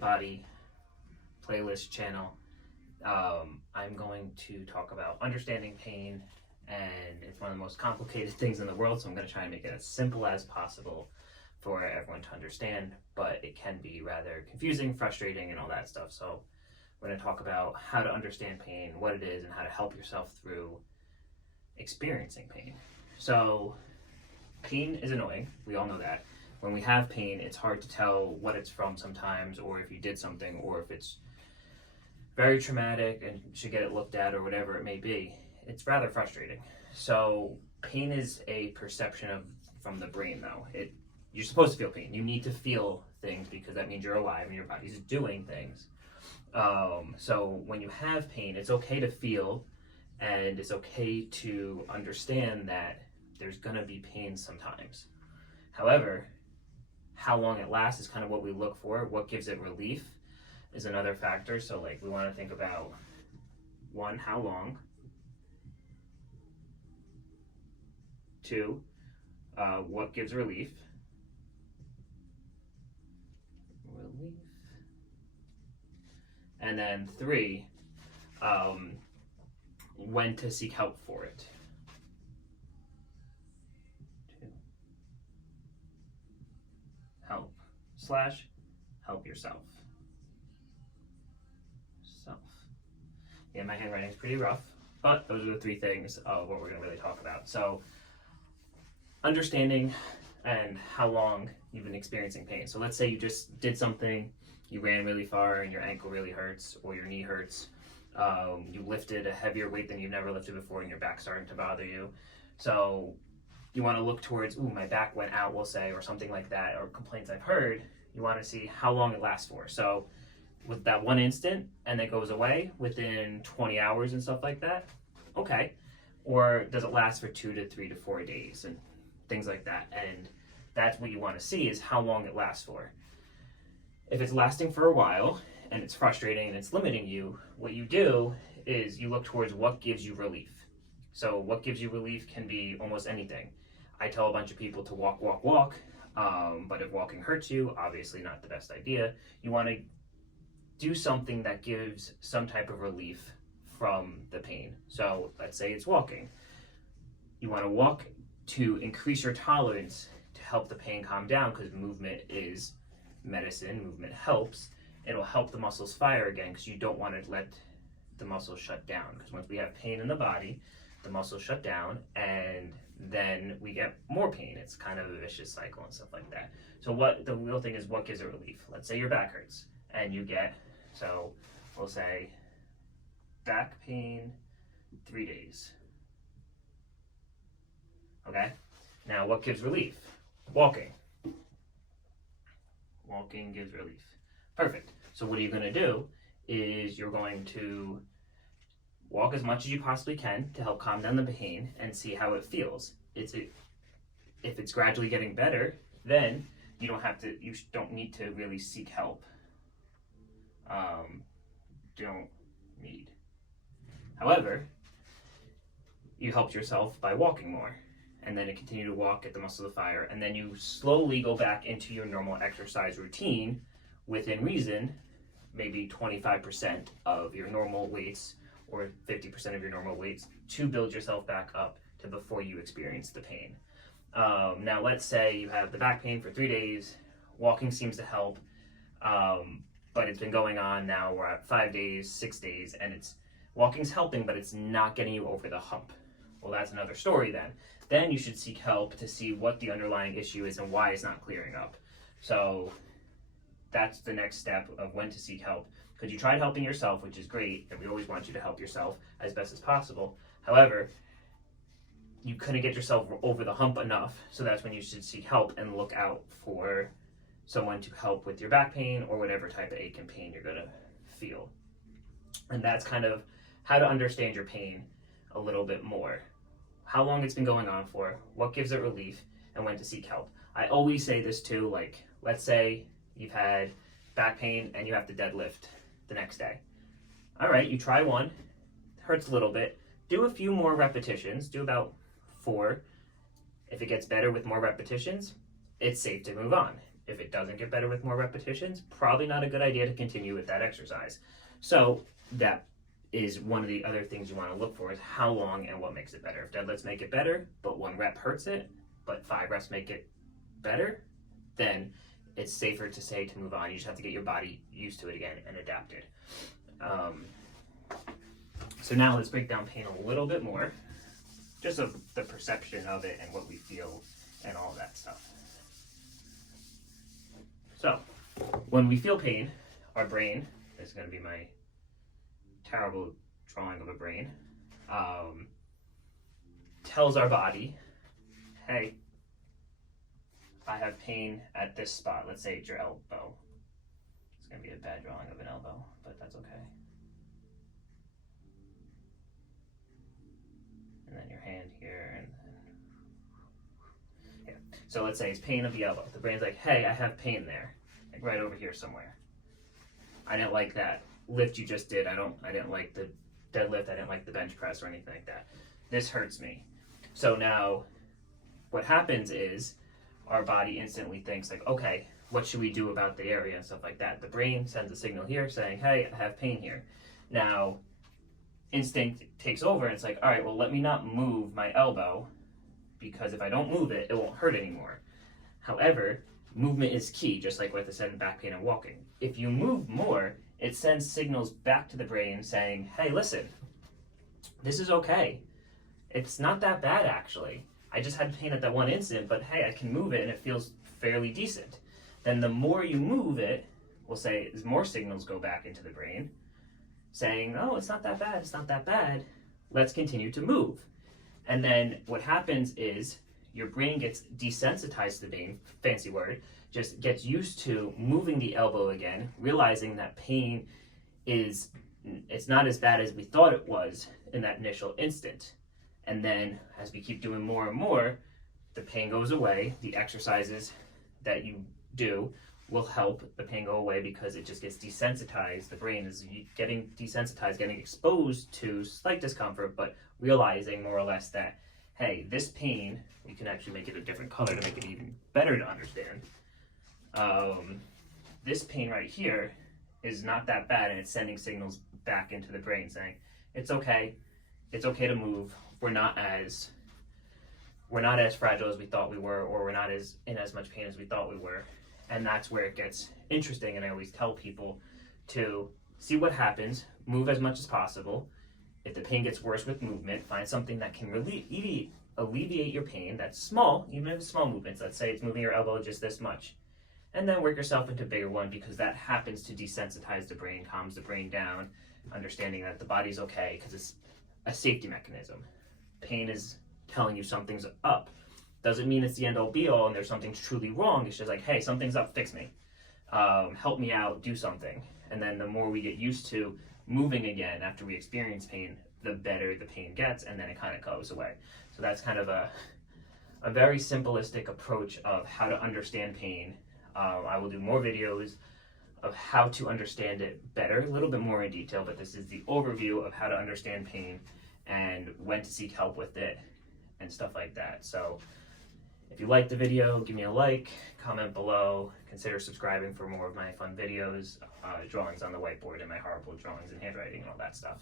Body playlist channel. I'm going to talk about understanding pain, and it's one of the most complicated things in the world, so I'm going to try and make it as simple as possible for everyone to understand, but it can be rather confusing, frustrating, and all that stuff. So we're going to talk about how to understand pain, what it is, and how to help yourself through experiencing pain. So pain is annoying. We all know that. When we have pain, it's hard to tell what it's from sometimes, or if you did something, or if it's very traumatic and should get it looked at, or whatever it may be. It's rather frustrating. So pain is a perception from the brain, though. You're supposed to feel pain. You need to feel things because that means you're alive and your body's doing things. So when you have pain, it's okay to feel, and it's okay to understand that there's gonna be pain sometimes. However, how long it lasts is kind of what we look for. What gives it relief is another factor. So like we want to think about, one, how long? Two, what gives relief? And then three, when to seek help for it. Help yourself. Yeah, my handwriting is pretty rough, but those are the three things of what we're going to really talk about. So understanding and how long you've been experiencing pain. So let's say you just did something, you ran really far and your ankle really hurts or your knee hurts. You lifted a heavier weight than you've never lifted before and your back's starting to bother you. So you want to look towards, my back went out, we'll say, or something like that, or complaints I've heard. You want to see how long it lasts for. So with that one instant and it goes away within 20 hours and stuff like that, okay. Or does it last for 2 to 3 to 4 days and things like that? And that's what you want to see, is how long it lasts for. If it's lasting for a while and it's frustrating and it's limiting you, what you do is you look towards what gives you relief. So what gives you relief can be almost anything. I tell a bunch of people to walk, but if walking hurts you, obviously not the best idea. You want to do something that gives some type of relief from the pain. So let's say it's walking. You want to walk to increase your tolerance to help the pain calm down, because movement is medicine, movement helps. It'll help the muscles fire again, because you don't want to let the muscles shut down, because once we have pain in the body, the muscles shut down and then we get more pain. It's kind of a vicious cycle and stuff like that. So what the real thing is, what gives it relief? Let's say your back hurts and you get, so we'll say back pain, 3 days. Okay, now what gives relief? Walking. Walking gives relief. Perfect. So what are you going to do is you're going to walk as much as you possibly can to help calm down the pain and see how it feels. If it's gradually getting better, then you don't need to really seek help. However, you helped yourself by walking more, and then you continue to walk, get the muscle to fire, and then you slowly go back into your normal exercise routine within reason, maybe 25% of your normal weights or 50% of your normal weights, to build yourself back up to before you experience the pain. Now let's say you have the back pain for 3 days, walking seems to help, but it's been going on now, we're at 5 days, 6 days, and walking's helping, but it's not getting you over the hump. Well, that's another story then. Then you should seek help to see what the underlying issue is and why it's not clearing up. So that's the next step of when to seek help. Because you tried helping yourself, which is great, and we always want you to help yourself as best as possible. However, you couldn't get yourself over the hump enough, so that's when you should seek help and look out for someone to help with your back pain or whatever type of ache and pain you're gonna feel. And that's kind of how to understand your pain a little bit more. How long it's been going on for, what gives it relief, and when to seek help. I always say this too, like, let's say you've had back pain and you have to deadlift the next day. All right, you try one, hurts a little bit, do a few more repetitions, do about 4. If it gets better with more repetitions, it's safe to move on. If it doesn't get better with more repetitions, probably not a good idea to continue with that exercise. So that is one of the other things you want to look for, is how long and what makes it better. If deadlifts make it better, but 1 rep hurts it, but 5 reps make it better, then it's safer to say to move on. You just have to get your body used to it again and adapted. So now let's break down pain a little bit more, just of the perception of it and what we feel and all that stuff. So when we feel pain, our brain, this is going to be my terrible drawing of a brain, tells our body, hey, I have pain at this spot. Let's say it's your elbow. It's going to be a bad drawing of an elbow, but that's okay. And then your hand here, and then, yeah. So let's say it's pain of the elbow. The brain's like, hey, I have pain there, like right over here somewhere. I didn't like that lift you just did. I didn't like the deadlift. I didn't like the bench press or anything like that. This hurts me. So now what happens is our body instantly thinks like, okay, what should we do about the area and stuff like that? The brain sends a signal here saying, hey, I have pain here. Now, instinct takes over and it's like, all right, well, let me not move my elbow, because if I don't move it, it won't hurt anymore. However, movement is key, just like with the sudden back pain and walking. If you move more, it sends signals back to the brain saying, hey, listen, this is okay. It's not that bad, actually. I just had pain at that one instant, but hey, I can move it and it feels fairly decent. Then the more you move it, we'll say more signals go back into the brain saying, oh, it's not that bad, it's not that bad. Let's continue to move. And then what happens is your brain gets desensitized to the pain, fancy word, just gets used to moving the elbow again, realizing that pain it's not as bad as we thought it was in that initial instant. And then as we keep doing more and more, the pain goes away. The exercises that you do will help the pain go away because it just gets desensitized. The brain is getting desensitized, getting exposed to slight discomfort, but realizing more or less that, hey, this pain, you can actually make it a different color to make it even better to understand. This pain right here is not that bad, and it's sending signals back into the brain saying, it's okay to move. We're not as fragile as we thought we were, or we're not in as much pain as we thought we were. And that's where it gets interesting. And I always tell people to see what happens, move as much as possible. If the pain gets worse with movement, find something that can alleviate your pain that's small, even if it's small movements. Let's say it's moving your elbow just this much. And then work yourself into a bigger one, because that happens to desensitize the brain, calms the brain down, understanding that the body's okay, because it's a safety mechanism. Pain is telling you something's up. Doesn't mean it's the end all be all and there's something truly wrong. It's just like, hey, something's up, fix me. Help me out, do something. And then the more we get used to moving again after we experience pain, the better the pain gets, and then it kind of goes away. So that's kind of a very simplistic approach of how to understand pain. I will do more videos of how to understand it better, a little bit more in detail, but this is the overview of how to understand pain and when to seek help with it and stuff like that. So if you liked the video, give me a like, comment below, consider subscribing for more of my fun videos, drawings on the whiteboard, and my horrible drawings and handwriting and all that stuff.